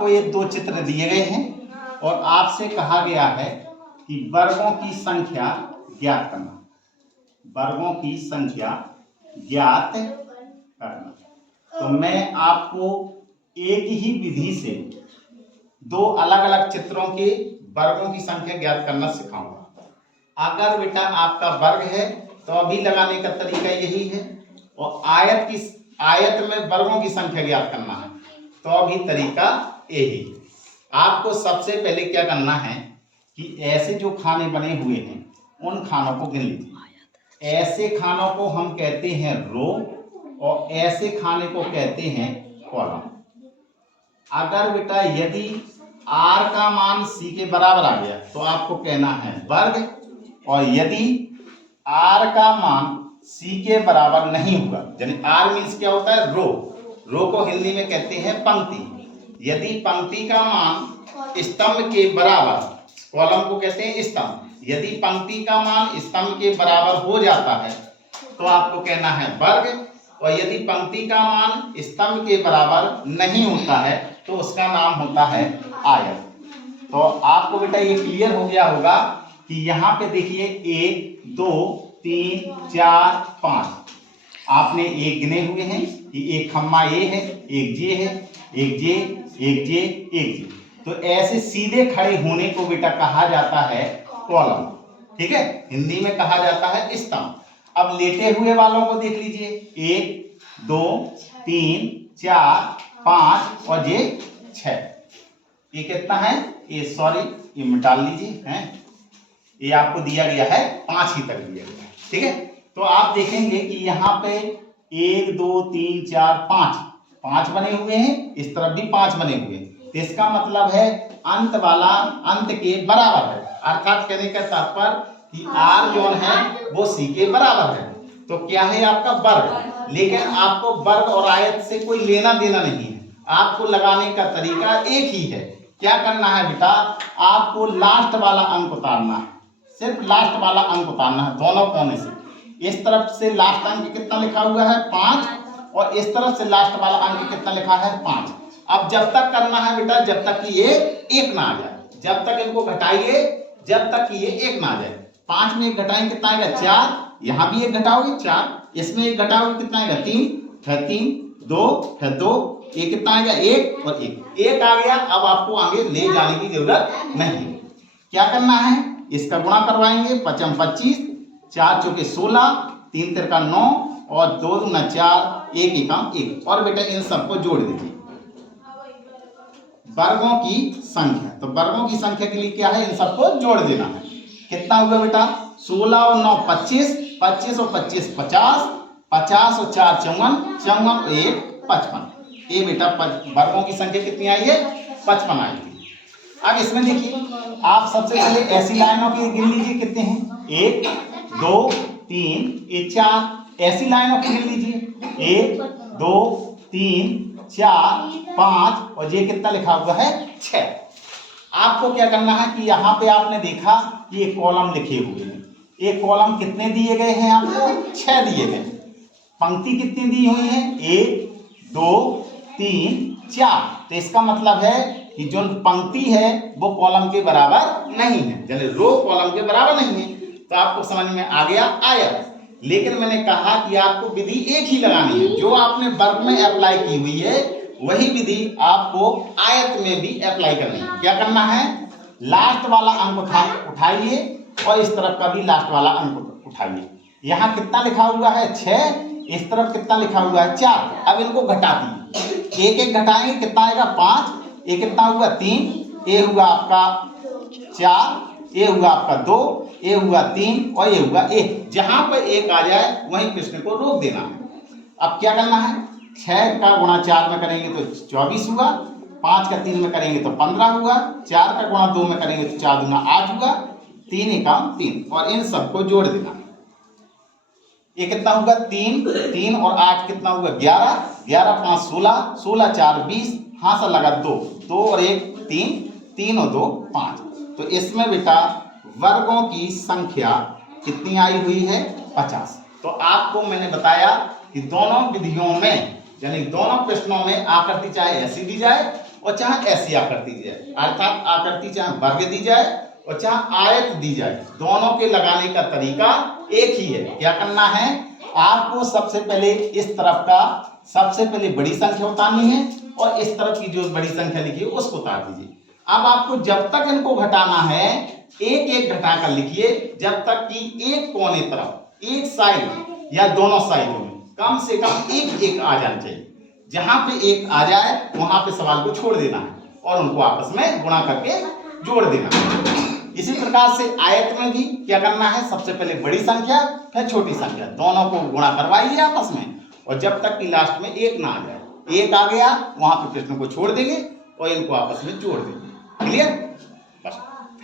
आपको ये दो चित्र दिए गए हैं और आपसे कहा गया है कि वर्गों की संख्या ज्ञात करना, वर्गों की संख्या ज्ञात करना। तो मैं आपको एक ही विधि से दो अलग अलग चित्रों के वर्गों की संख्या ज्ञात करना सिखाऊंगा। अगर बेटा आपका वर्ग है तो अभी लगाने का तरीका यही है, और आयत में वर्गों की संख्या ज्ञात करना है तो अभी तरीका यही। आपको सबसे पहले क्या करना है कि ऐसे जो खाने बने हुए हैं उन खानों को गिन लीजिए। ऐसे खानों को हम कहते हैं रो और ऐसे खाने को कहते हैं कॉलम। अगर बेटा यदि r का मान c के बराबर आ गया तो आपको कहना है वर्ग, और यदि r का मान c के बराबर नहीं हुआ, यानी r मीन्स क्या होता है रो, रो को हिंदी में कहते हैं पंक्ति। यदि पंक्ति का मान स्तंभ के बराबर, कॉलम को कहते हैं स्तंभ, यदि पंक्ति का मान स्तंभ के बराबर हो जाता है तो आपको कहना है वर्ग, और यदि पंक्ति का मान स्तंभ के बराबर नहीं होता है तो उसका नाम होता है आयत। तो आपको बेटा ये क्लियर हो गया होगा कि यहाँ पे देखिए 1 2 3 4 5 आपने एक गिने हुए हैं कि एक खम्मा ए है, एक जे है, एक जे, एक जे, एक जे। तो ऐसे सीधे खड़े होने को बेटा कहा जाता है कॉलम, ठीक है, हिंदी में कहा जाता है स्तंभ। अब लेटे हुए वालों को देख लीजिए, 1 2 3 4 5 और ये 6। ये कितना है, ये सॉरी ये मिटा लीजिए हैं, ये आपको दिया गया है 5 ही तक दिया गया है, ठीक है। तो आप देखेंगे कि यहाँ पे 1 2 3 4 5 बने हुए हैं, इस तरफ भी 5 बने हुए हैं। तो इसका मतलब है अंत वाला अंत के बराबर है, अर्थात कहने का तात्पर्य कि r जोन है वो c के बराबर है। तो क्या है आपका वर्ग, लेकिन आपको वर्ग और आयत से कोई लेना देना नहीं है, आपको लगाने का तरीका एक ही है। क्या करना है बेटा, आपको लास्ट वाला अंक उतारना है, सिर्फ लास्ट वाला अंक उतारना है दोनों कोने से। इस तरफ से लास्ट अंक कितना लिखा हुआ है 5, और इस तरफ से लास्ट वाला अंक कितना लिखा है 5। अब जब तक करना है बेटा जब तक कि ये 1 ना आ जाए, जब तक इनको घटाइए जब तक कि ये 1 ना आ जाए। 5 में 1 घटाएंगे कितना आएगा 4, यहाँ भी 1 घटाओगे 4, इसमें 1 घटाओगे कितना आएगा 3 है 3, 2 है 2, ये कितना आएगा 1 और 1 आ गया। अब आपको आगे ले जाने की जरूरत नहीं। क्या करना है, इसका गुणा करवाएंगे, 5 25, 4 चौके 16, 3 तिरका 9 और 2 दूना 4, 1 एकम 1। और बेटा इन सबको जोड़ दीजिए वर्गों की संख्या। तो वर्गों की संख्या के लिए क्या है, इन सबको जोड़ देना है। कितना हुआ बेटा 16 और 9 25, 25 और 25 50, 50 और 4 54, 54 और 1 55। ये बेटा वर्गों की संख्या कितनी आई है 55 आई थी। अब इसमें देखिए आप सबसे पहले ऐसी लाइनों की गिन लीजिए कितने हैं, 1 2 3 ये 4 ऐसी लाइनों की गिन लीजिए, 1 2 3 4 5 और ये कितना लिखा हुआ है 6। आपको क्या करना है कि यहाँ पे आपने देखा कि ये कॉलम लिखे हुए हैं, ये कॉलम कितने दिए गए हैं आपको 6 दिए गए। पंक्ति कितनी दी हुई है 1 2 3 4। तो इसका मतलब है कि जो पंक्ति है वो कॉलम के बराबर नहीं है, यानी रो कॉलम के बराबर नहीं है। तो आपको समझ में आ गया आयत। लेकिन मैंने कहा कि आपको विधि एक ही लगानी है, जो आपने वर्ग में अप्लाई की हुई है वही विधि आपको आयत में भी अप्लाई करनी है। क्या करना है, लास्ट वाला अंक उठाइए और इस तरफ का भी लास्ट वाला अंक उठाइए। यहाँ कितना लिखा हुआ है 6, इस तरफ कितना लिखा हुआ है 4। अब इनको घटा दीजिए, एक एक घटाएंगे कितना आएगा 5, ये कितना हुआ 3, ये हुआ आपका 4, ये हुआ आपका 2, ये हुआ 3 और ये हुआ 1। जहां पर 1 आ जाए वहीं प्रश्न को रोक देना है। अब क्या करना है, 6 का गुणा 4 में करेंगे तो 24 हुआ, 5 का 3 में करेंगे तो 15 हुआ, 4 का गुणा 2 में करेंगे तो 4 दूना 8 हुआ, 3 एकम 3 और इन सबको जोड़ देना। ये कितना होगा 3 3 और 8 कितना होगा 11, 11 5 16, 16 4 20, हाँ सर लगा 2 2 और 1 3, 3 और 2 5। तो इसमें बेटा वर्गों की संख्या कितनी आई हुई है 50। तो आपको मैंने बताया कि दोनों विधियों में यानी दोनों प्रश्नों में आकृति चाहे ऐसी दी जाए और चाहे ऐसी आकृति दी जाए, अर्थात आकृति चाहे वर्ग दी जाए और चाहे आयत दी जाए, दोनों के लगाने का तरीका एक ही है। क्या करना है, आपको सबसे पहले इस तरफ का सबसे पहले बड़ी संख्या उतारनी है और इस तरफ की जो बड़ी संख्या लिखी है उसको उतार दीजिए। अब आपको जब तक इनको घटाना है एक एक घटाकर लिखिए, जब तक कि एक कोने तरफ, एक साइड या दोनों साइडों में कम से कम एक एक आ जाना चाहिए। जहां पे एक आ जाए वहां पे सवाल को छोड़ देना है और उनको आपस में गुणा करके जोड़ देना है। इसी प्रकार से आयत में भी क्या करना है, सबसे पहले बड़ी संख्या फिर छोटी संख्या, दोनों को गुणा करवाइए आपस में और जब तक कि लास्ट में एक ना आ जाए। एक आ गया वहां पे प्रश्न को छोड़ देंगे और इनको आपस में जोड़ देंगे। क्लियर।